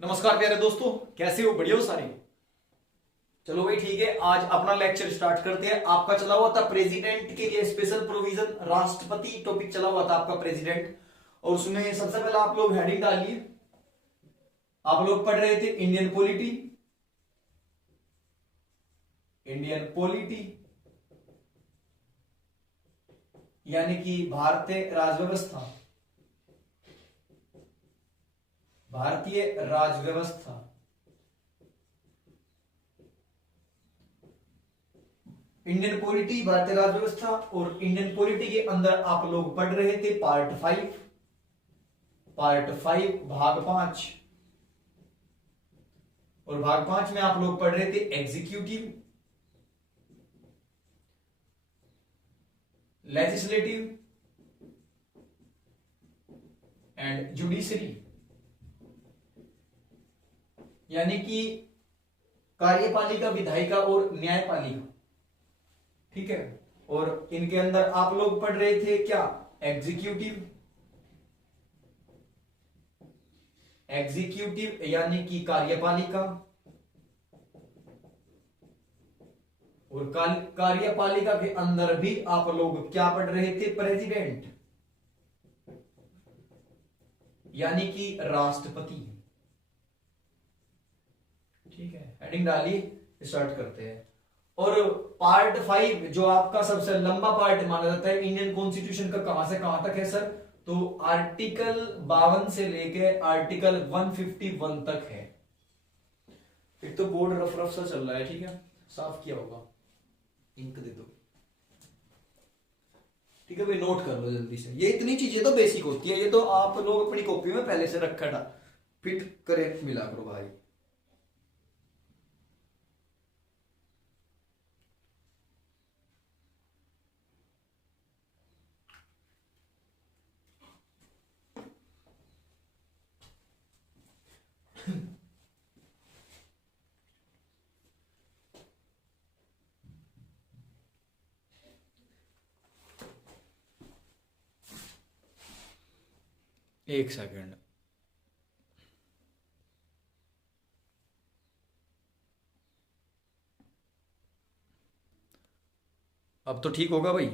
नमस्कार प्यारे दोस्तों, कैसे हो? बढ़िया हो सारे? चलो भाई ठीक है, आज अपना लेक्चर स्टार्ट करते हैं। आपका चला हुआ था प्रेसिडेंट के लिए स्पेशल प्रोविजन, राष्ट्रपति टॉपिक चला हुआ था आपका प्रेसिडेंट। और उसमें सबसे पहले आप लोग हेडिंग डालिए। आप लोग पढ़ रहे थे इंडियन पॉलिटी, इंडियन पॉलिटी यानी कि भारतीय राजव्यवस्था, भारतीय राजव्यवस्था। इंडियन पॉलिटी, भारतीय राजव्यवस्था। और इंडियन पॉलिटी के अंदर आप लोग पढ़ रहे थे पार्ट 5 भाग 5। और भाग 5 में आप लोग पढ़ रहे थे एग्जीक्यूटिव, लेजिस्लेटिव एंड जुडिशरी, यानी कि कार्यपालिका, विधायिका और न्यायपालिका। ठीक है। और इनके अंदर आप लोग पढ़ रहे थे क्या? एग्जीक्यूटिव, एग्जीक्यूटिव यानी कि कार्यपालिका। और कार्यपालिका के अंदर भी आप लोग क्या पढ़ रहे थे? प्रेसिडेंट यानी कि राष्ट्रपति। ठीक है, हेडिंग डाली, स्टार्ट करते हैं। और पार्ट 5 जो आपका सबसे लंबा पार्ट माना जाता है इंडियन कॉन्स्टिट्यूशन का, कहां से कहां तक है सर? तो आर्टिकल 52 से लेके आर्टिकल 151 तक है। एक तो बोर्ड रफ रफ सा चल रहा है, ठीक है, साफ किया होगा, इंक दे दो। ठीक है भाई, नोट कर लो जल्दी से। ये इतनी चीजें तो बेसिक होती है, ये तो आप लोग अपनी कॉपी में पहले से रखा था, फिट करे मिला करो भाई। एक सेकंड। अब तो ठीक होगा भाई।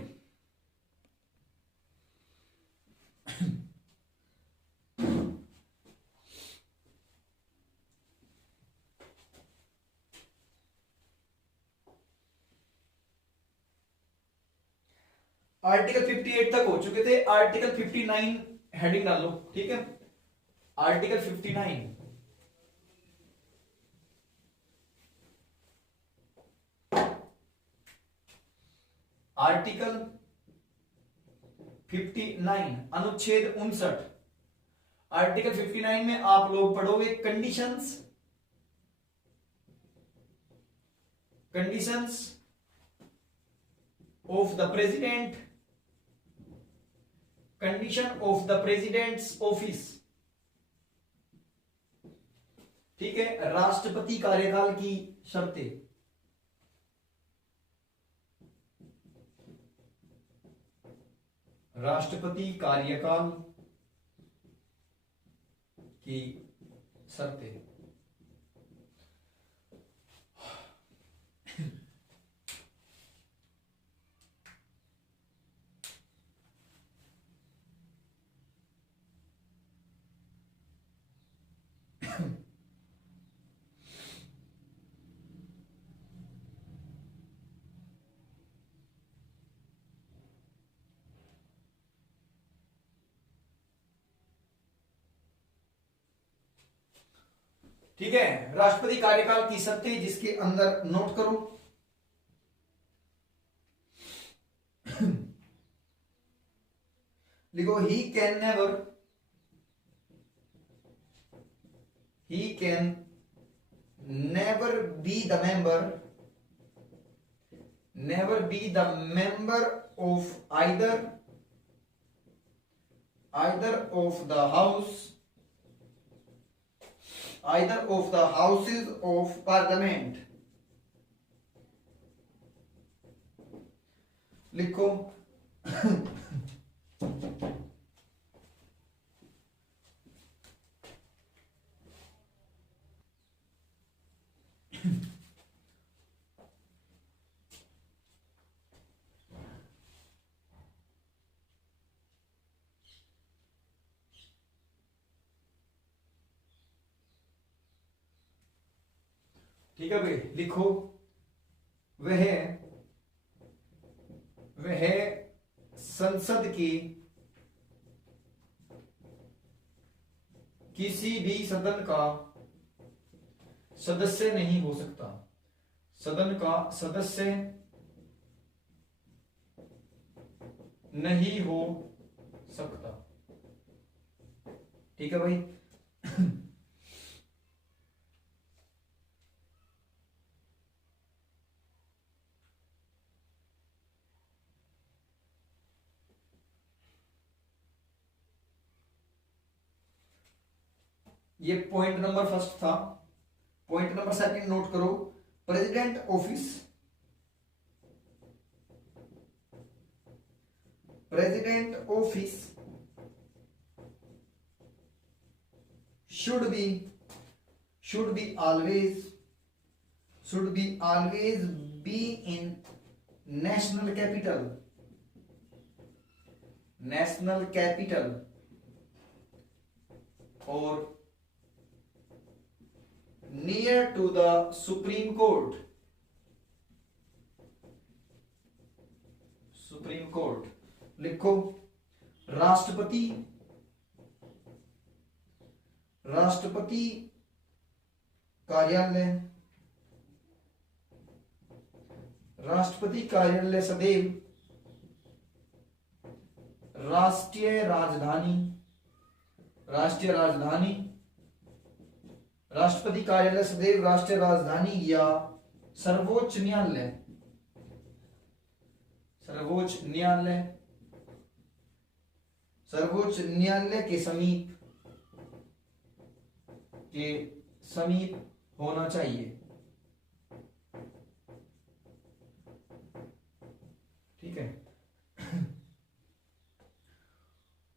आर्टिकल 58 तक हो चुके थे, आर्टिकल 59 हेडिंग डालो। ठीक है, आर्टिकल 59। आर्टिकल 59 अनुच्छेद 59। आर्टिकल 59 में आप लोग पढ़ोगे conditions, conditions of the president, condition of the president's office. ठीक है, राष्ट्रपति कार्यकाल की शर्तें। राष्ट्रपति कार्यकाल की शर्तें। ठीक है, राष्ट्रपति कार्यकाल की शर्तें, जिसके अंदर नोट करो। लिखो, he can never be the member of either of the houses of parliament। लिखो, ठीक है भाई, लिखो वह वह संसद की किसी भी सदन का सदस्य नहीं हो सकता, सदन का सदस्य नहीं हो सकता। ठीक है भाई। ये पॉइंट नंबर फर्स्ट था। पॉइंट नंबर सेकंड नोट करो, president office, president office should be always be in national capital or near to the Supreme Court, लिखो राष्ट्रपति कार्यालय सदैव राष्ट्रीय राजधानी, राष्ट्रपति कार्यालय सदैव राष्ट्रीय राजधानी या सर्वोच्च न्यायालय के समीप होना चाहिए। ठीक है।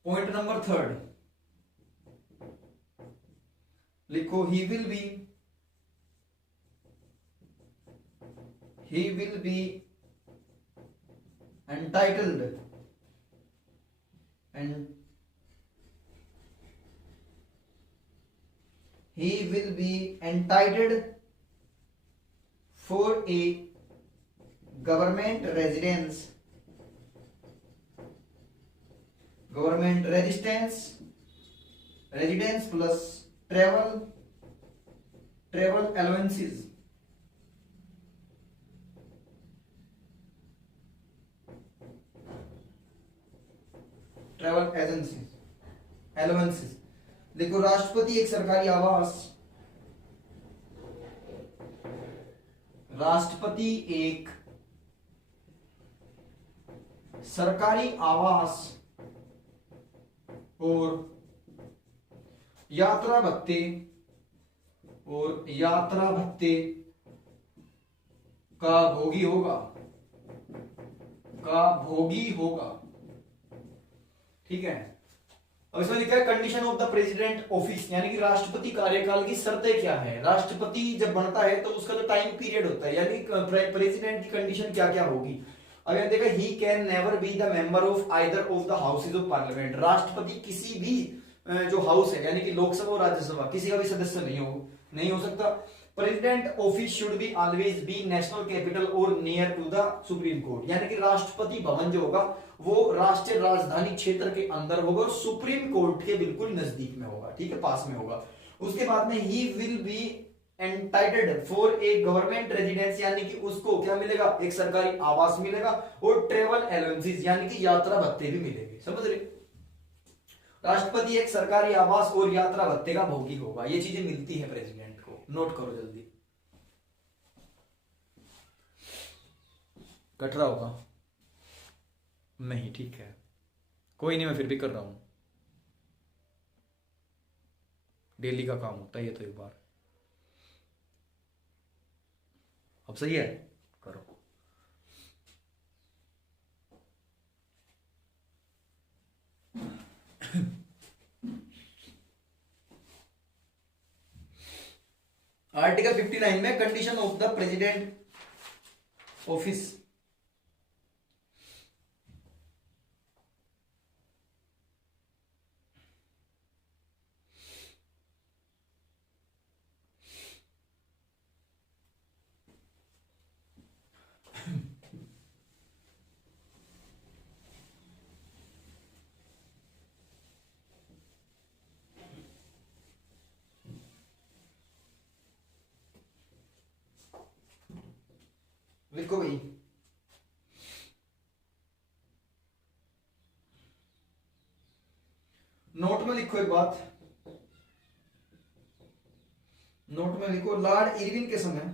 पॉइंट नंबर थर्ड लिखो, he will be entitled and he will be entitled for a government residence plus travel allowances, देखो राष्ट्रपति एक सरकारी आवास और यात्रा भत्ते का भोगी होगा। ठीक है। अब इसमें लिखा है condition of the president office, यानी कि राष्ट्रपति कार्यकाल की शर्तें क्या है। राष्ट्रपति जब बनता है तो उसका जो टाइम पीरियड होता है, यानी प्रेसिडेंट की कंडीशन क्या क्या होगी। अगर देखा, he can never be the member of either of the houses of parliament, राष्ट्रपति किसी भी जो हाउस है यानी कि लोकसभा और राज्यसभा किसी का भी सदस्य नहीं हो सकता। President office should be always be national capital और near to the supreme court, यानी कि राष्ट्रपति भवन जो होगा वो राष्ट्रीय राजधानी क्षेत्र के अंदर होगा और सुप्रीम कोर्ट के बिल्कुल नजदीक में होगा। ठीक है, पास में होगा। उसके बाद में he will be entitled for a government residence, यानी कि उसको क्या मिलेगा, एक सरकारी आवास मिलेगा और ट्रेवल अलाउंसेस यानी कि यात्रा भत्ते भी मिलेंगे। समझ रहे, राष्ट्रपति एक सरकारी आवास और यात्रा भत्ते का भोगी होगा। ये चीजें मिलती है प्रेसिडेंट को, नोट करो जल्दी। कट रहा होगा नहीं, ठीक है, कोई नहीं, मैं फिर भी कर रहा हूं, डेली का काम होता है ये तो। एक बार अब सही है, करो। आर्टिकल 59 में condition of the president office, लिखो भाई। नोट में लिखो एक बात, नोट में लिखो, लॉर्ड इरविन के समय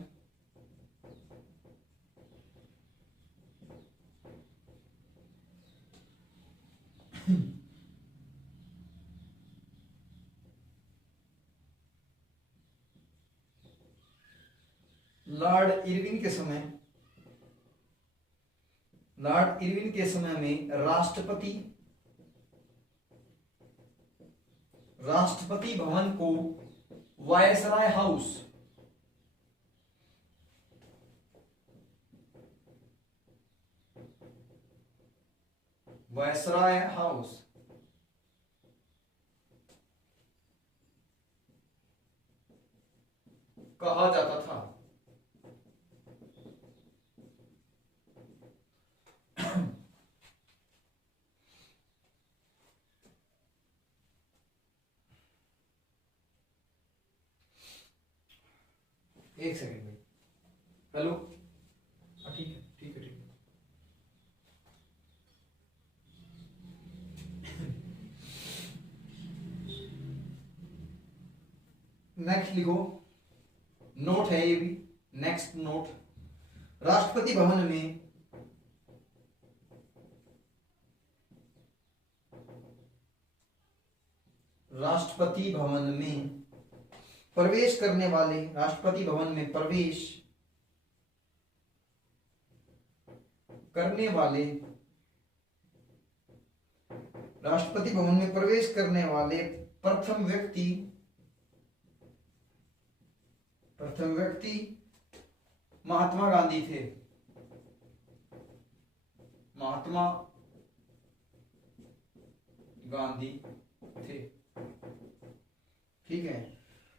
लॉर्ड इरविन के समय, लॉर्ड इरविन के समय में राष्ट्रपति भवन को वायसराय हाउस, वायसराय हाउस कहा जाता था। एक सेकंड भाई, हेलो, ठीक है ठीक है ठीक है। नेक्स्ट लिखो, नोट है ये भी, नेक्स्ट नोट, राष्ट्रपति भवन में प्रवेश करने वाले, राष्ट्रपति भवन में प्रवेश करने वाले, राष्ट्रपति भवन में प्रवेश करने वाले प्रथम व्यक्ति महात्मा गांधी थे। महात्मा गांधी थे, ठीक है।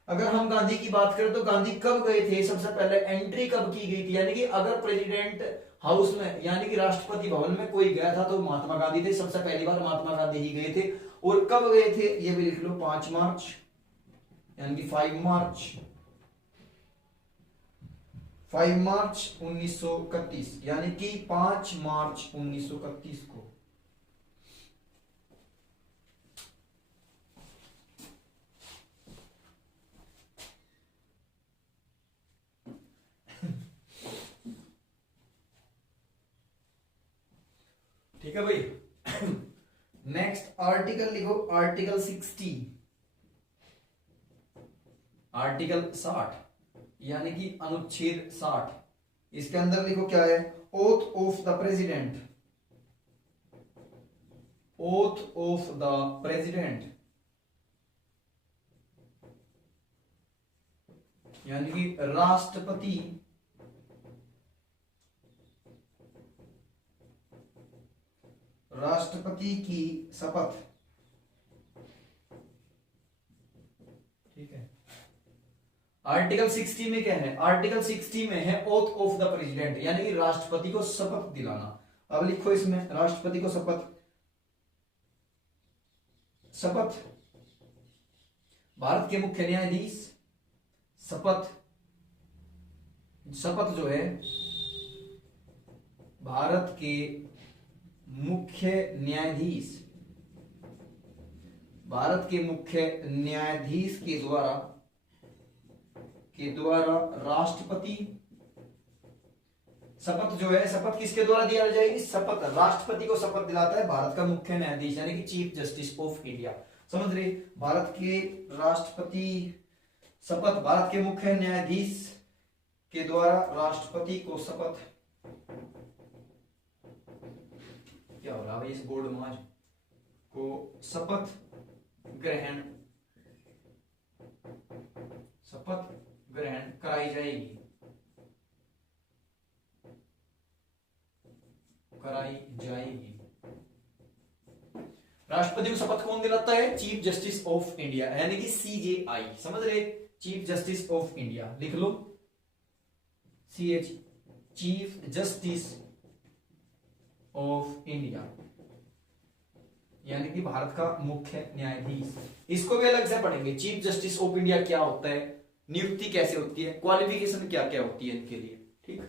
अगर हम गांधी की बात करें तो गांधी कब गए थे, सबसे पहले एंट्री कब की गई थी, यानी कि अगर प्रेसिडेंट हाउस में यानी कि राष्ट्रपति भवन में कोई गया था तो महात्मा गांधी थे, सबसे पहली बार महात्मा गांधी ही गए थे। और कब गए थे ये भी लिख लो, 5 मार्च, यानी कि 5 मार्च 1931, यानी कि 5 मार्च 1931 को। ठीक है भाई। नेक्स्ट आर्टिकल लिखो, आर्टिकल 60, आर्टिकल 60 यानी कि अनुच्छेद 60। इसके अंदर लिखो क्या है, oath of the president, oath of the president यानी कि राष्ट्रपति की शपथ, ठीक है। आर्टिकल 60 में क्या है, आर्टिकल 60 में है ओथ ऑफ द प्रेसिडेंट, यानी कि राष्ट्रपति को शपथ दिलाना। अब लिखो इसमें, राष्ट्रपति को शपथ भारत के मुख्य न्यायाधीश, शपथ जो है भारत के मुख्य न्यायाधीश के द्वारा राष्ट्रपति, शपथ जो है, शपथ किसके द्वारा दिया जाएगी, शपथ राष्ट्रपति को शपथ दिलाता है भारत का मुख्य न्यायाधीश यानी कि चीफ जस्टिस ऑफ इंडिया। समझ रहे, भारत के राष्ट्रपति शपथ भारत के मुख्य न्यायाधीश के द्वारा राष्ट्रपति को शपथ, क्या हो रहा है इस बोर्ड में आज को, शपथ ग्रहण कराई जाएगी, राष्ट्रपति को शपथ कौन दिलाता है, चीफ जस्टिस ऑफ इंडिया यानी कि सीजेआई। समझ रहे, चीफ जस्टिस ऑफ इंडिया लिख लो, CH, chief justice of India यानी कि भारत का मुख्य न्यायाधीश। इसको भी अलग से पढ़ेंगे, चीफ जस्टिस ऑफ इंडिया क्या होता है, नियुक्ति कैसे होती है, क्वालिफिकेशन क्या क्या होती है इनके लिए, ठीक।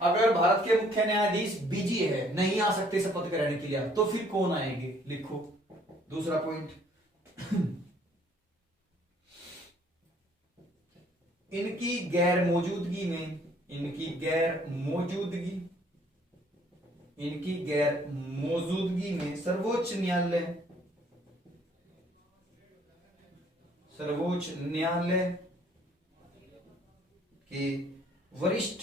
अगर भारत के मुख्य न्यायाधीश बिजी है, नहीं आ सकते शपथ ग्रहण के लिए, तो फिर कौन आएंगे? लिखो दूसरा पॉइंट। इनकी गैर मौजूदगी में, इनकी गैर मौजूदगी, इनकी गैर मौजूदगी में सर्वोच्च न्यायालय, सर्वोच्च न्यायालय के वरिष्ठ,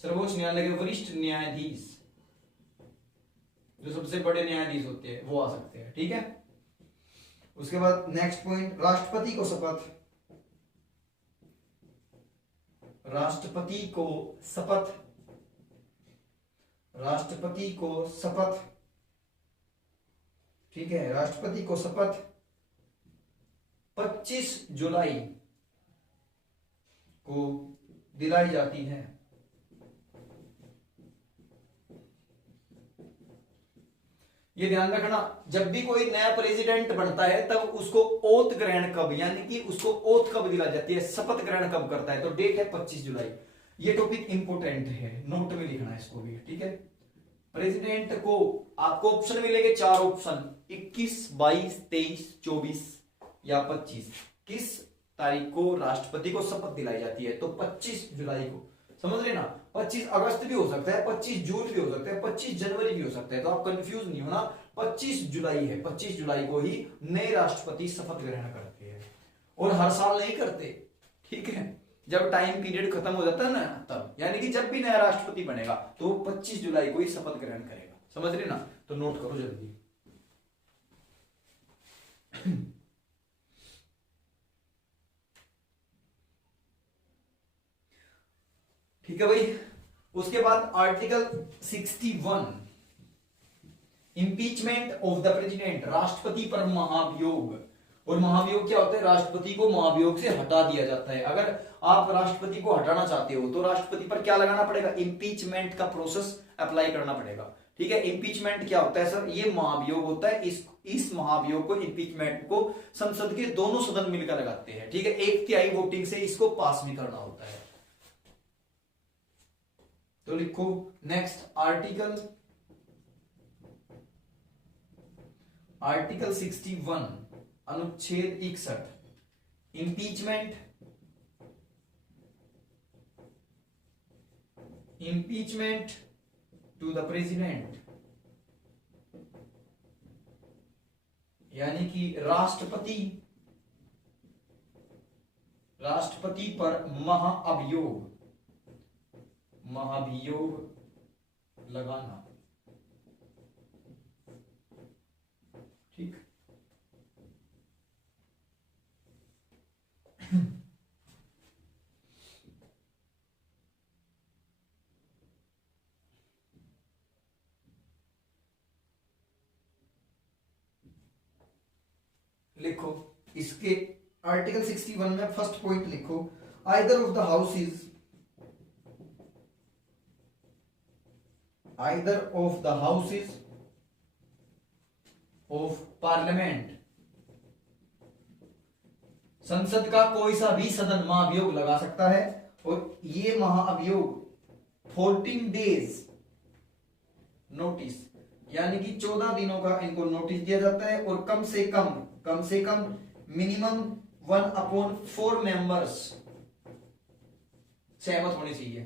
सर्वोच्च न्यायालय के वरिष्ठ न्यायाधीश, जो सबसे बड़े न्यायाधीश होते हैं, वो आ सकते हैं। ठीक है, उसके बाद नेक्स्ट पॉइंट, राष्ट्रपति को शपथ, राष्ट्रपति को शपथ, राष्ट्रपति को शपथ, ठीक है, राष्ट्रपति को शपथ 25 जुलाई को दिलाई जाती है। ये ध्यान रखना, जब भी कोई नया प्रेसिडेंट बनता है तब उसको ओथ ग्रहण कब, यानी कि उसको ओथ कब दिलाई जाती है, शपथ ग्रहण कब करता है, तो डेट है 25 जुलाई। ये टॉपिक इंपोर्टेंट है, नोट में लिखना है इसको भी। ठीक है, प्रेसिडेंट को आपको ऑप्शन मिलेंगे, 4 ऑप्शन, 21, 22, 23, 24 या 25। किस तारीख को राष्ट्रपति को शपथ दिलाई जाती है, तो 25 जुलाई को। समझ रहे ना, 25 अगस्त भी हो सकता है, 25 जून भी हो सकता है, 25 जनवरी भी हो सकता है, तो आप कंफ्यूज नहीं होना, 25 जुलाई है। 25 जुलाई को ही नए राष्ट्रपति शपथ ग्रहण करते हैं, और हर साल नहीं करते। ठीक है, जब टाइम पीरियड खत्म हो जाता है ना तब, यानी कि जब भी नया राष्ट्रपति बनेगा तो 25 जुलाई को ही शपथ ग्रहण करेगा। समझ रहे ना, तो नोट करो जल्दी। ठीक है भाई, उसके बाद article 61, impeachment of the president, राष्ट्रपति पर महाभियोग। और महाभियोग क्या होता है, राष्ट्रपति को महाभियोग से हटा दिया जाता है। अगर आप राष्ट्रपति को हटाना चाहते हो तो राष्ट्रपति पर क्या लगाना पड़ेगा, इंपीचमेंट का प्रोसेस अप्लाई करना पड़ेगा। ठीक है, इंपीचमेंट क्या होता है सर, ये महाभियोग होता है। इस महाभियोग को, इंपीचमेंट को संसद के दोनों सदन मिलकर लगाते हैं। ठीक है, 1/3 वोटिंग से इसको पास भी करना होता है। तो लिखो नेक्स्ट, आर्टिकल 61 अनुच्छेद 61, इंपीचमेंट टू द प्रेसिडेंट, यानी कि राष्ट्रपति पर महाभियोग लगाना। ठीक, लिखो इसके आर्टिकल 61 में फर्स्ट पॉइंट लिखो, either of the houses of parliament, संसद का कोई सा भी सदन महाभियोग लगा सकता है। और ये महाभियोग 14 डेज नोटिस, यानी कि 14 दिनों का इनको नोटिस दिया जाता है। और कम से कम मिनिमम 1/4 मेंबर्स सहमत होने चाहिए।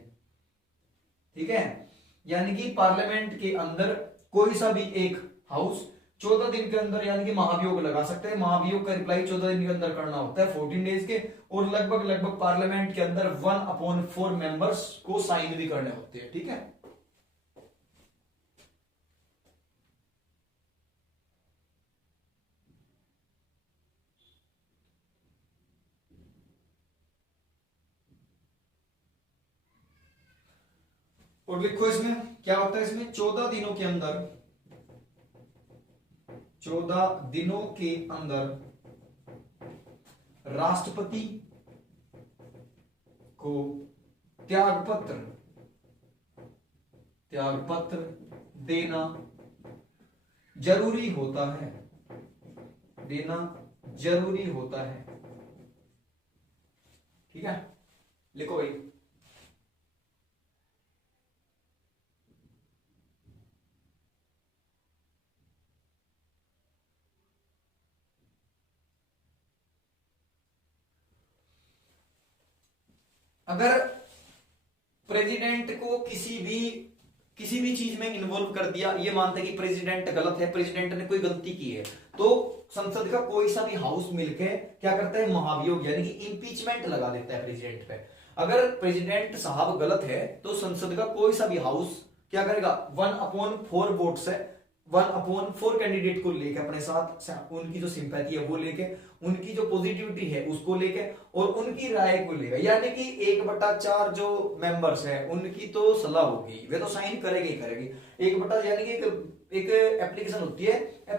ठीक है, यानी कि पार्लियामेंट के अंदर कोई सा भी एक हाउस 14 दिन के अंदर यानी कि महाभियोग लगा सकते हैं। महाभियोग का रिप्लाई 14 दिन के अंदर करना होता है, 14 डेज के। और लगभग पार्लियामेंट के अंदर 1/4 मेंबर्स को साइन भी करने होते हैं। ठीक है, और लिखो इसमें क्या होता है, इसमें 14 दिनों के अंदर राष्ट्रपति को त्यागपत्र देना जरूरी होता है। ठीक है, लिखो भाई। अगर प्रेसिडेंट को किसी भी चीज में इन्वॉल्व कर दिया, ये मानते हैं कि प्रेसिडेंट गलत है, प्रेसिडेंट ने कोई गलती की है, तो संसद का कोई सा भी हाउस मिलके क्या करता है, महाभियोग यानी कि इंपीचमेंट लगा देता है प्रेसिडेंट पे। अगर प्रेसिडेंट साहब गलत है तो संसद का कोई सा भी हाउस क्या करेगा, 1/4 वोट से 1/4 कैंडिडेट को लेके अपने साथ, उनकी जो सिंपैथी है वो लेके, उनकी जो पॉजिटिविटी है उसको लेके और उनकी राय को लेगा, यानी कि 1/4 जो मेंबर्स है उनकी तो सलाह होगी, वे तो साइन करेंगे ही करेंगे। 1 यानी कि एक एप्लीकेशन होती है, एक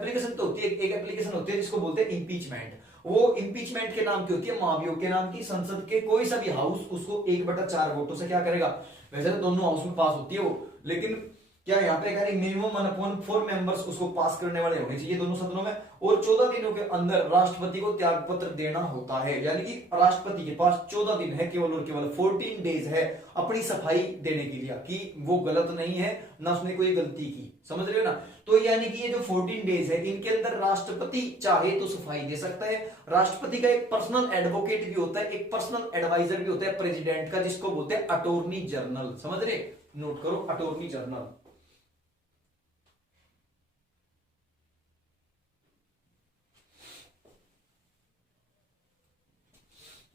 एप्लीकेशन होती है जिसको बोलते हैं इंपीचमेंट। वो इंपीचमेंट के नाम की होती है, महाभियोग के नाम की। संसद के कोई सा भी हाउस उसको 1/4 वोटों से क्या करेगा, वैसे तो दोनों हाउस में पास होती है वो, लेकिन क्या यहाँ पे कह रहे मिनिमम 1/4 मेंबर्स उसको पास करने वाले होने चाहिए दोनों सदनों में, और 14 दिनों के अंदर राष्ट्रपति को त्याग पत्र देना होता है, यानी कि राष्ट्रपति के पास 14 दिन है, केवल और केवल 14 डेज है अपनी सफाई देने के लिए कि वो गलत नहीं है, ना उसने कोई गलती की, समझ रहे हो ना। तो यानी कि ये जो 14 डेज है इनके अंदर राष्ट्रपति चाहे तो सफाई दे सकता है। राष्ट्रपति का एक पर्सनल एडवोकेट भी होता है, एक पर्सनल एडवाइजर भी होता है प्रेसिडेंट का, जिसको बोलते हैं अटॉर्नी जनरल, समझ रहे, नोट करो अटॉर्नी जनरल।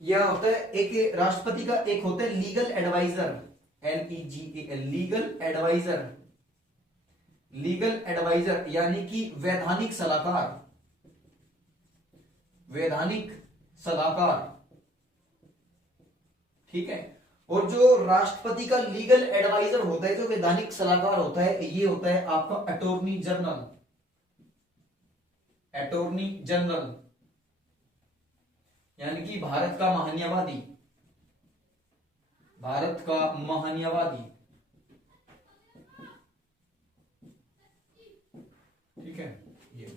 यह होता है एक राष्ट्रपति का, एक होता है legal advisor, LEGAL, legal advisor, legal advisor यानी कि वैधानिक सलाहकार, वैधानिक सलाहकार, ठीक है। और जो राष्ट्रपति का लीगल एडवाइजर होता है, जो वैधानिक सलाहकार होता है, ये होता है आपका अटॉर्नी जनरल, अटॉर्नी जनरल यानी कि भारत का महान्यायवादी, भारत का महान्यायवादी, ठीक है। ये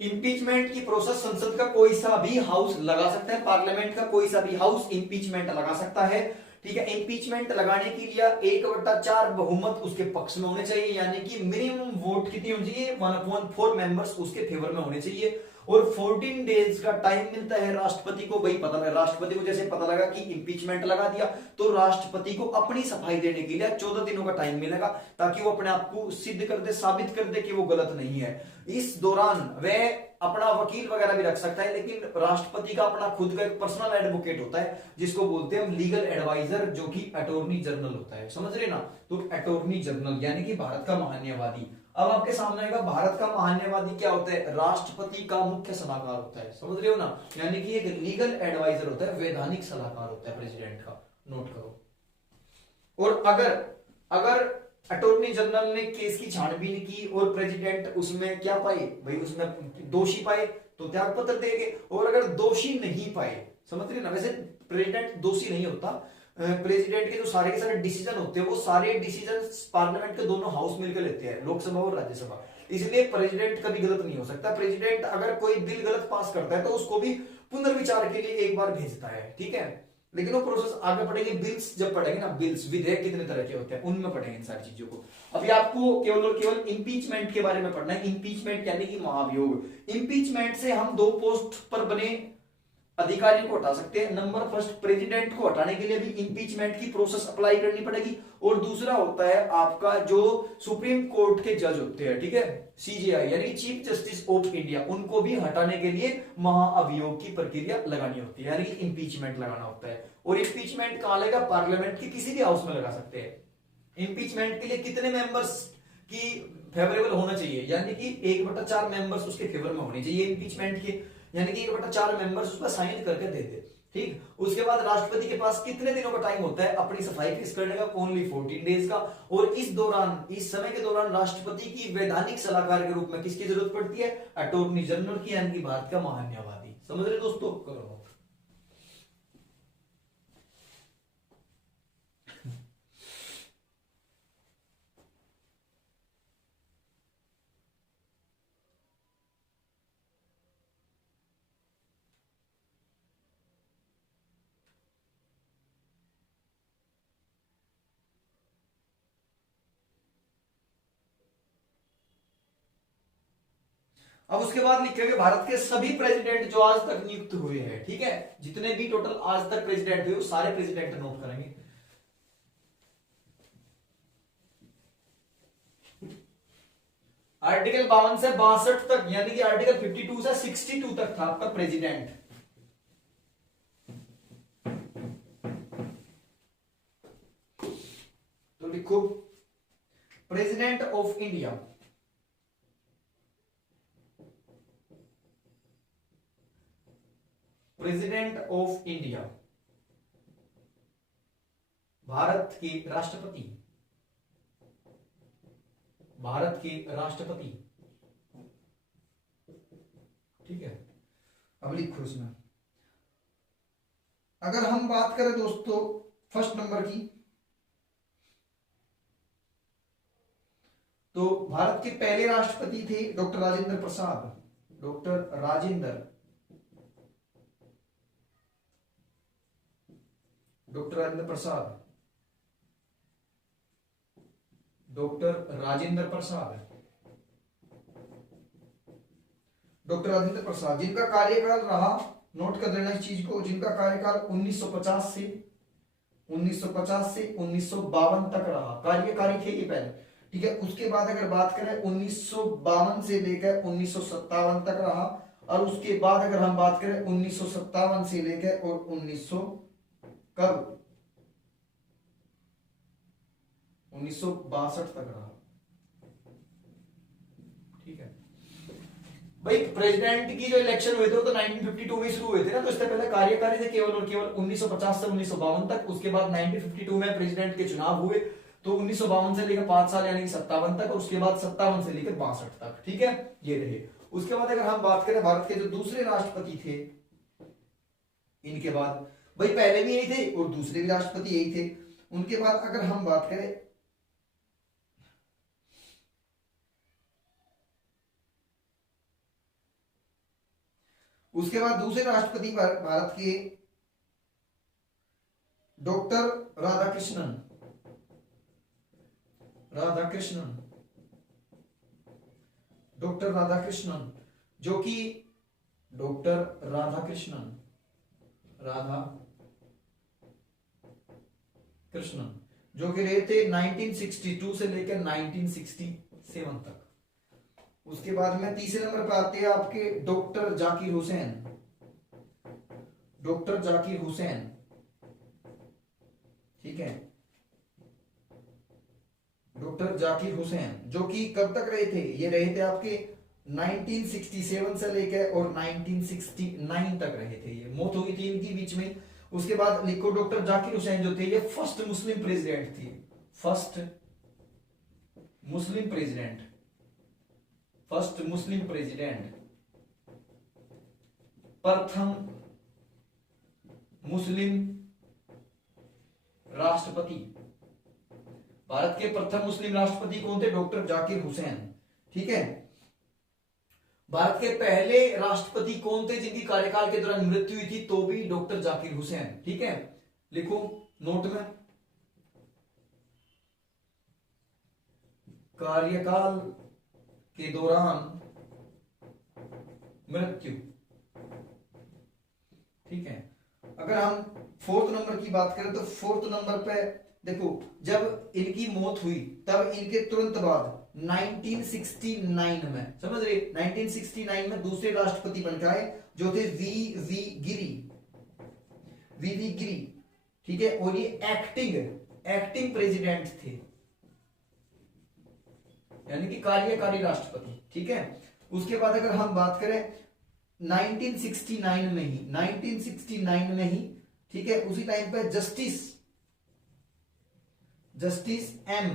इंपीचमेंट की प्रोसेस संसद का कोई सा भी हाउस लगा सकता है, पार्लियामेंट का कोई सा भी हाउस इंपीचमेंट लगा सकता है, ठीक है। इंपीचमेंट लगाने के लिए 1/4 बहुमत उसके पक्ष में होने चाहिए, यानी कि मिनिमम वोट कितनी होनी चाहिए, 1/4 मेंबर्स उसके फेवर में होने चाहिए, और 14 डेज का टाइम मिलता है राष्ट्रपति को। भाई पता लगा, राष्ट्रपति को जैसे पता लगा कि इंपीचमेंट लगा दिया, तो राष्ट्रपति को अपनी सफाई देने के लिए 14 दिनों का टाइम मिलेगा, ताकि वो अपने आप को सिद्ध कर दे, साबित कर दे कि वो गलत नहीं है। इस दौरान वह अपना वकील वगैरह भी रख सकता है, लेकिन राष्ट्रपति का अपना खुद का एक पर्सनल एडवोकेट होता है, जिसको बोलते हैं लीगल एडवाइजर, जो कि अटॉर्नी जनरल होता है, समझ रहे ना। तो अटॉर्नी जनरल यानी कि भारत का महान्यायवादी। अब आपके सामने आएगा भारत का महान्यायवादी क्या होता है, राष्ट्रपति का मुख्य सलाहकार होता है, समझ रहे हो ना, यानी कि एक लीगल एडवाइजर होता है, वैधानिक सलाहकार होता है प्रेसिडेंट का, नोट करो। और अगर अगर अटॉर्नी जनरल ने केस की छानबीन की और प्रेसिडेंट उसमें क्या पाए, भाई उसमें दोषी पाए, तो त्याग पत्र देंगे, और अगर दोषी नहीं पाए, समझ रहे ना, वैसे प्रेसिडेंट दोषी नहीं होता, प्रेसिडेंट के जो सारे के सारे डिसीजन होते हैं वो सारे डिसीजन पार्लियामेंट के दोनों हाउस मिलकर लेते हैं, लोकसभा और राज्यसभा, इसलिए प्रेसिडेंट कभी गलत नहीं हो सकता। प्रेसिडेंट अगर कोई बिल गलत पास करता है तो उसको भी पुनर्विचार के लिए एक बार भेजता है, ठीक है। लेकिन वो प्रोसेस आगे पढ़ेंगे, बिल्स जब पढ़ेंगे ना, बिल्स विधेयक कितने तरह के होते हैं उनमें पढ़ेंगे इन सारी चीजों को। अभी आपको केवल और केवल इंपीचमेंट के बारे में पढ़ना है। इंपीचमेंट यानी कि महाभियोग। इंपीचमेंट से हम 2 पोस्ट पर बने अधिकारी को हटा सकते हैं। नंबर फर्स्ट, प्रेसिडेंट को हटाने के लिए भी इंपीचमेंट की प्रोसेस अप्लाई करनी पड़ेगी, और दूसरा होता है आपका जो सुप्रीम कोर्ट के जज होते हैं, ठीक है, CJI यानी चीफ जस्टिस ऑफ इंडिया, उनको भी हटाने के लिए महाअभियोग की प्रक्रिया लगानी होती है, यानी कि इंपीचमेंट लगाना होता है। और इंपीचमेंट कहां लगेगा, पार्लियामेंट के किसी भी हाउस में लगा सकते हैं। इंपीचमेंट के लिए कितने मेंबर्स की फेवरेबल होना चाहिए, यानी कि 1/4 मेंबर्स उसके फेवर में होने चाहिए इंपीचमेंट के, यानी कि 1/4 मेंबर्स उस पर साइन करके दे दे, ठीक। उसके बाद राष्ट्रपति के पास कितने दिनों का टाइम होता है अपनी सफाई पेश करने का, ओनली 14 डेज का। और इस दौरान, इस समय के दौरान राष्ट्रपति की वैधानिक सलाहकार के रूप में किसकी जरूरत पड़ती है, अटॉर्नी जनरल की, यानी कि भारत का महान्यायवादी। समझ रहे दोस्तों, करो। अब उसके बाद लिखेंगे भारत के सभी प्रेसिडेंट जो आज तक नियुक्त हुए हैं, ठीक है, जितने भी टोटल आज तक प्रेसिडेंट हुए वो सारे प्रेसिडेंट नोट करेंगे। आर्टिकल 52 से 62 तक, यानी कि आर्टिकल 52 से 62 तक था आपका प्रेसिडेंट। तो लिखो president of India, president of India, Bharat के राष्ट्रपति, भारत के राष्ट्रपति, ठीक है। अब लिखो इसमें, अगर हम बात करें दोस्तों फर्स्ट नंबर की, तो भारत के पहले राष्ट्रपति थे doctor Rajendra Prasad, doctor Rajendra Prasad, doctor Rajendra Prasad, doctor Rajendra Prasad, जिनका कार्यकाल रहा, नोट कर लेना इस चीज को, जिनका कार्यकाल 1950 से 1952 तक रहा, कार्यकारी थे ये पहले, ठीक है। उसके बाद अगर बात करें 1952 से लेकर 1957 तक रहा, और उसके बाद अगर हम बात करें 1957 से लेकर और 1962 तक रहा, ठीक है भाई। प्रेसिडेंट की जो इलेक्शन हुए थे वो तो 1952 में शुरू हुए थे ना, तो इससे पहले कार्यकारी थे केवल और केवल 1950 से 1952 तक। उसके बाद 1952 में प्रेसिडेंट के चुनाव हुए, तो 1952 से लेकर 5 साल यानी 57 तक, और उसके बाद 57 से लेकर 62 तक, ठीक है, ये रहे। उसके बाद अगर हम बात करें भारत के जो दूसरे राष्ट्रपति थे, इनके बाद भाई पहले भी यही थे और दूसरे भी राष्ट्रपति यही थे। उनके बाद अगर हम बात करें उसके बाद दूसरे राष्ट्रपति भारत के डॉक्टर राधाकृष्णन, डॉक्टर राधाकृष्णन, जो कि डॉक्टर राधाकृष्णन जो कि रहे थे 1962 से लेकर 1967 तक। उसके बाद में तीसरे नंबर पर आते हैं आपके डॉक्टर जाकिर हुसैन, डॉक्टर जाकिर हुसैन, ठीक है, डॉक्टर जाकिर हुसैन, जो कि कब तक रहे थे, ये रहे थे आपके 1967 से लेकर और 1969 तक रहे थे, ये मौत हुई थी इनकी बीच में। उसके बाद लिखो डॉक्टर जाकिर हुसैन जो थे ये फर्स्ट मुस्लिम प्रेसिडेंट थे, first Muslim president, first Muslim president, प्रथम मुस्लिम राष्ट्रपति। भारत के प्रथम मुस्लिम राष्ट्रपति कौन थे? डॉक्टर जाकिर हुसैन, ठीक है। भारत के पहले राष्ट्रपति कौन थे जिनकी कार्यकाल के दौरान मृत्यु हुई थी? तो भी डॉक्टर जाकिर हुसैन, ठीक है। लिखो नोट में, कार्यकाल के दौरान मृत्यु, ठीक है। अगर हम फोर्थ नंबर की बात करें तो फोर्थ नंबर पे देखो, जब इनकी मौत हुई तब इनके तुरंत बाद 1969 में, समझ रहे, 1969 में दूसरे राष्ट्रपति बन के आए जो थे वी गिरी, ठीक है। और ये एक्टिंग प्रेसिडेंट थे, यानी कि कार्यकारी राष्ट्रपति, ठीक है। उसके बाद अगर हम बात करें 1969 में ही, ठीक है, उसी टाइम पे जस्टिस एम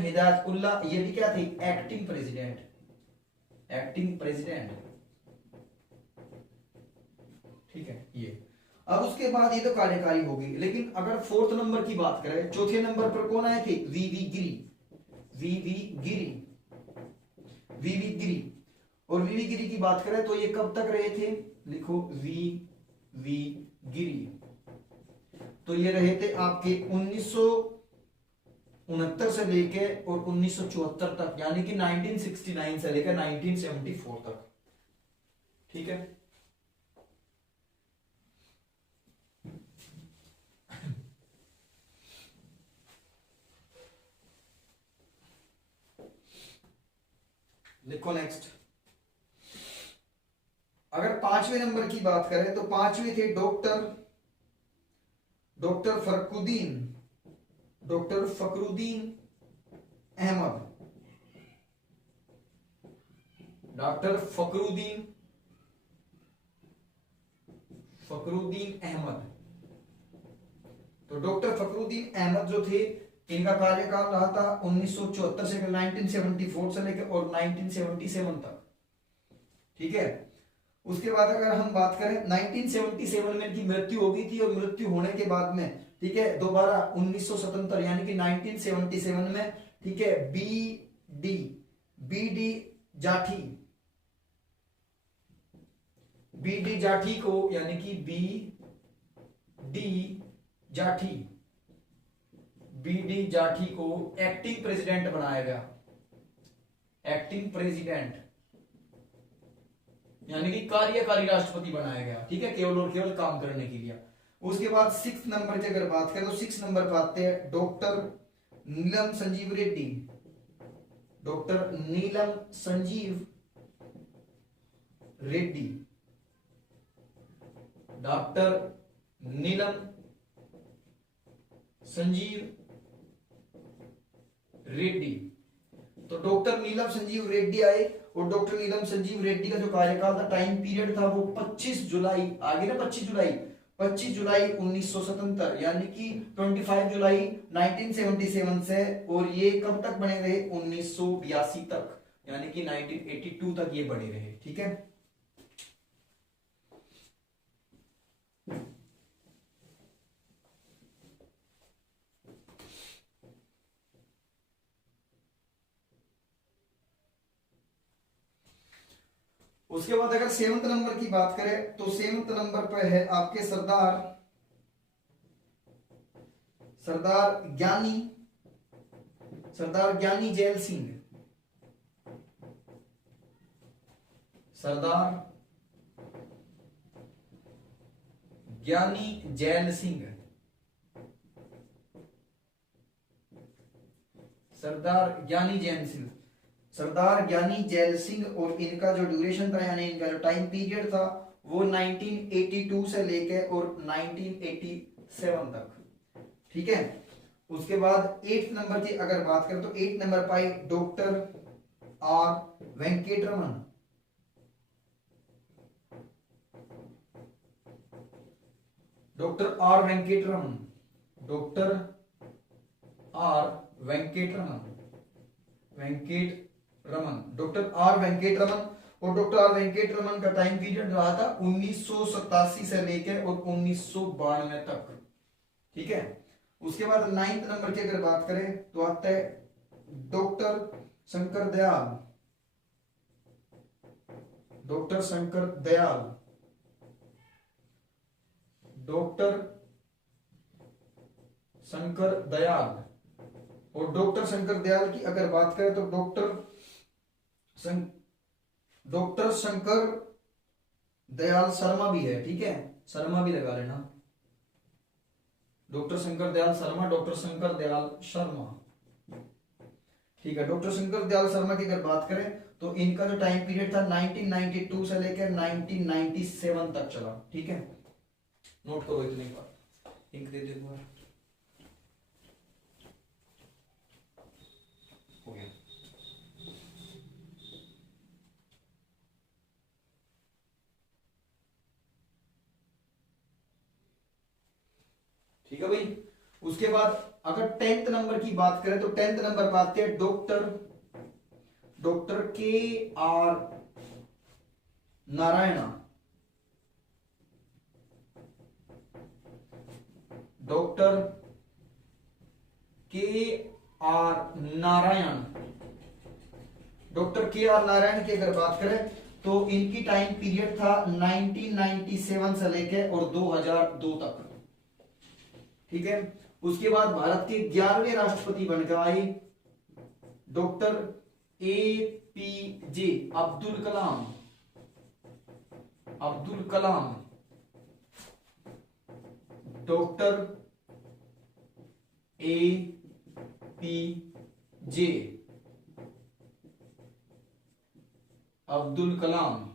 हिदायतुल्लाह, ये भी क्या थे? एक्टिंग प्रेसिडेंट, ठीक है। ये अब उसके बाद ये तो कार्यकारी होगी, लेकिन अगर फोर्थ नंबर की बात करें, चौथे नंबर पर कौन आए थे? वीवी गिरी। और वीवी गिरी की बात करें तो ये कब तक रहे थे? लिखो वीवी गिरी, तो ये रहे थे आपके 1969 से लेके और 1974 तक, यानी कि 1969 से लेकर 1974 तक। ठीक है, लिखो नेक्स्ट। अगर 5वें नंबर की बात करें तो 5वें थे डॉक्टर फखरुद्दीन अहमद। डॉक्टर फखरुद्दीन अहमद। तो डॉक्टर फखरुद्दीन अहमद जो थे, इनका कार्यकाल रहा था 1974 से 1974 से लेकर और 1977 तक। ठीक है, उसके बाद अगर हम बात करें 1977 में इनकी मृत्यु हो गई थी, और मृत्यु होने के बाद में, ठीक है, दोबारा 1977 यानी कि 1977 में, ठीक है, बी डी जाठी को, यानी कि बी डी जाठी को एक्टिंग प्रेसिडेंट बनाया गया। एक्टिंग प्रेसिडेंट यानी कि कार्यकारी राष्ट्रपति बनाया गया। ठीक है, केवल और केवल काम करने के लिए। उसके बाद 6 नंबर की अगर बात करें तो 6 नंबर पर आते हैं डॉक्टर नीलम संजीव रेड्डी। डॉक्टर नीलम संजीव रेड्डी। डॉक्टर नीलम संजीव रेड्डी। तो डॉक्टर नीलम संजीव रेड्डी आए, और डॉक्टर नीलम संजीव रेड्डी का जो कार्यकाल था, टाइम पीरियड था, वो 25 जुलाई, आगे ना 25 जुलाई 1977, यानी कि 25 जुलाई 1977 से, और ये कब तक बने रहे, 1982 तक, यानी कि 1982 तक ये बने रहे। ठीक है, उसके बाद अगर 7वें नंबर की बात करें तो 7वें नंबर पर है आपके सरदार ज्ञानी जैल सिंह। सरदार ज्ञानी जैल सिंह। सरदार ज्ञानी जैल सिंह, और इनका जो ड्यूरेशन था, यानी इनका जो टाइम पीरियड था, वो 1982 से लेके और 1987 तक। ठीक है, उसके बाद 8 नंबर की अगर बात करें तो 8 नंबर पर doctor R Venkataraman. Doctor R Venkataraman. Doctor R Venkataraman. और डॉक्टर आर वेंकटरमन का टाइम पीरियड रहा था 1987 से लेकर और 1992 तक। ठीक है, उसके बाद 9th नंबर की अगर बात करें तो आता है डॉक्टर शंकर दयाल। डॉक्टर शंकर दयाल। और डॉक्टर शंकर दयाल की अगर बात करें तो डॉक्टर शंकर दयाल शर्मा भी है। ठीक है, शर्मा भी लगा लेना, डॉक्टर शंकर दयाल शर्मा, डॉक्टर शंकर दयाल शर्मा। ठीक है, डॉक्टर शंकर दयाल शर्मा की अगर बात करें तो इनका जो टाइम पीरियड था 1992 से लेकर 1997 तक चला। ठीक है, नोट करो इतने बार, इंक दे दो बार, हो गया। ठीक है भाई, उसके बाद अगर 10th नंबर की बात करें तो 10th नंबर पर आते हैं डॉक्टर के आर नारायण। डॉक्टर के आर नारायण। डॉक्टर के आर नारायण की अगर बात करें तो इनकी टाइम पीरियड था 1997 से लेकर और 2002 तक। ठीक है। उसके बाद भारत के 11वें राष्ट्रपति बनकर आए डॉक्टर APJ अब्दुल कलाम। अब्दुल कलाम, डॉक्टर APJ अब्दुल कलाम।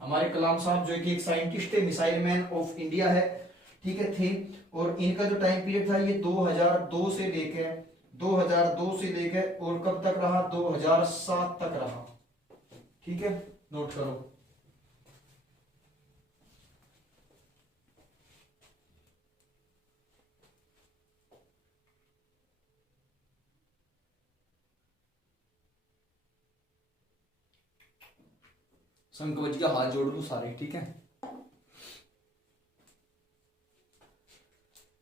हमारे कलाम साहब जो कि एक साइंटिस्ट है, मिसाइल मैन ऑफ इंडिया है, ठीक है, थे। और इनका जो टाइम पीरियड था ये 2002 से लेके और कब तक रहा, 2007 तक रहा, ठीक है, नोट करो। संघ बज गया, हाथ जोड़ लू सारे, ठीक है।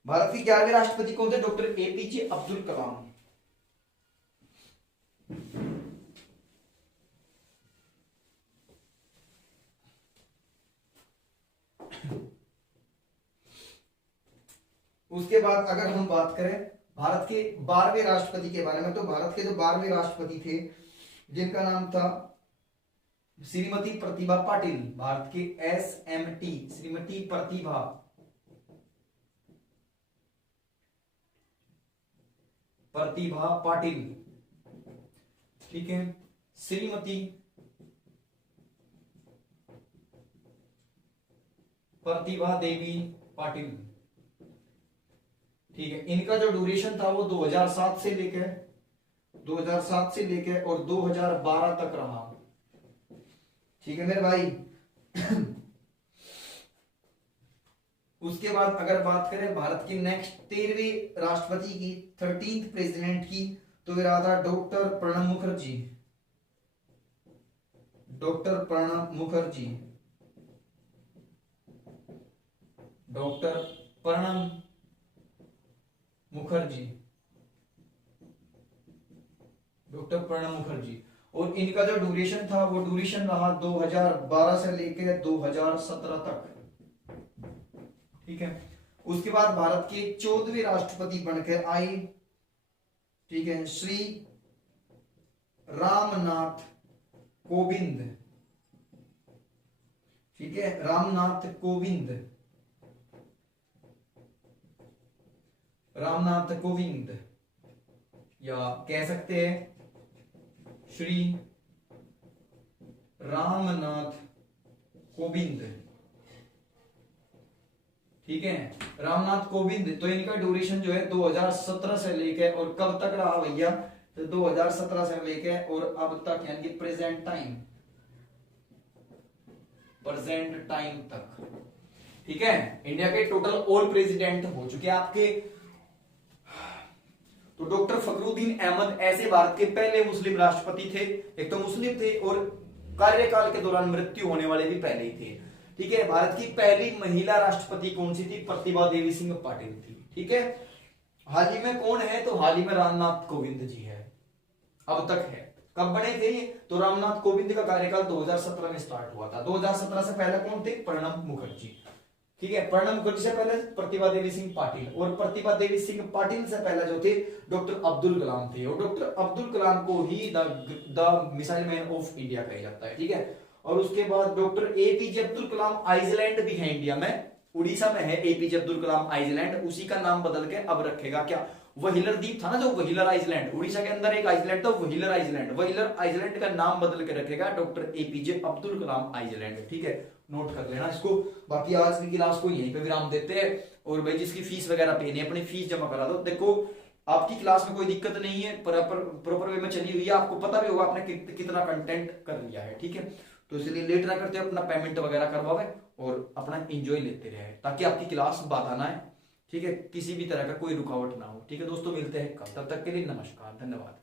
भारत के 11वें राष्ट्रपति कौन थे, डॉक्टर APJ अब्दुल कलाम। उसके बाद अगर हम बात करें भारत के 12वें राष्ट्रपति के बारे में, तो भारत के जो 12वें राष्ट्रपति थे जिनका नाम था श्रीमती प्रतिभा पाटिल। भारत के SMT श्रीमती प्रतिभा पाटिल, ठीक है, श्रीमती प्रतिभा देवी पाटिल, ठीक है। इनका जो ड्यूरेशन था वो 2007 से लेकर और 2012 तक रहा, ठीक है मेरे भाई। उसके बाद अगर बात करें भारत के नेक्स्ट 13वें राष्ट्रपति की, 13th प्रेसिडेंट की, तो ये रहा था doctor Pranab Mukherjee. Doctor Pranab Mukherjee, doctor Pranab Mukherjee, doctor Pranab Mukherjee. और इनका जो ड्यूरेशन था वो ड्यूरेशन रहा 2012 से लेकर 2017 तक, ठीक है। उसके बाद भारत के 14वें राष्ट्रपति बनकर आए, ठीक है, श्री रामनाथ कोविंद, ठीक है, रामनाथ कोविंद, रामनाथ कोविंद, या कह सकते हैं श्री रामनाथ कोविंद, ठीक है, रामनाथ कोविंद। तो इनका ड्यूरेशन जो है 2017 से लेके और कब तक रहा भैया, तो 2017 से लेके और अब तक, यानी कि प्रेजेंट टाइम तक, ठीक है। इंडिया के टोटल ऑल प्रेसिडेंट हो चुके हैं आपके। तो डॉक्टर फखरुद्दीन अहमद ऐसे भारत के पहले मुस्लिम राष्ट्रपति थे। एक तो मुस्लिम थे और कार्यकाल के दौरान मृत्यु होने वाले भी पहले ही थे, ठीक है। भारत की पहली महिला राष्ट्रपति कौन सी थी, प्रतिभा देवी सिंह पाटिल थी, ठीक है। हाल ही में कौन है, तो हाल ही में रामनाथ कोविंद जी है, अब तक है। कब बने थे ये, तो रामनाथ कोविंद का कार्यकाल 2017 में स्टार्ट हुआ था। 2017 से पहले कौन थे, प्रणब मुखर्जी, ठीक है। प्रणब मुखर्जी से पहले प्रतिभा देवी सिंह पाटिल, और प्रतिभा देवी सिंह पाटिल से पहले जो थे डॉक्टर अब्दुल कलाम थे, और डॉक्टर अब्दुल कलाम को ही the missile man of India कहा जाता है, ठीक है। और उसके बाद doctor APJ Abdul Kalam island भी है इंडिया में, उड़ीसा में है APJ अब्दुल कलाम आइसलैंड, उसी का नाम बदल के अब रखेगा क्या, व्हीलर द्वीप था ना जो व्हीलर आइसलैंड, उड़ीसा के अंदर एक आइसलैंड था व्हीलर आइसलैंड, व्हीलर आइसलैंड का नाम बदल के रखेगा doctor APJ Abdul Kalam Iceland, ठीक है, नोट कर लेना इसको। बाकी आज की क्लास को यहीं पे विराम देते हैं, और भाई जिसकी फीस वगैरह पेनी है अपनी फीस जमा करा दो। देखो आपकी क्लास में कोई दिक्कत नहीं है, प्रॉपर वे में चली हुई है, आपको पता भी होगा आपने कितना कंटेंट कर लिया है, ठीक है। तो इसलिए लेट ना करते अपना पेमेंट वगैरह करवावे और अपना एंजॉय लेते रहे, ताकि आपकी क्लास बाधा ना है, ठीक है, किसी भी तरह का कोई रुकावट ना हो, ठीक है दोस्तों। मिलते हैं कल, तब तक के लिए नमस्कार, धन्यवाद।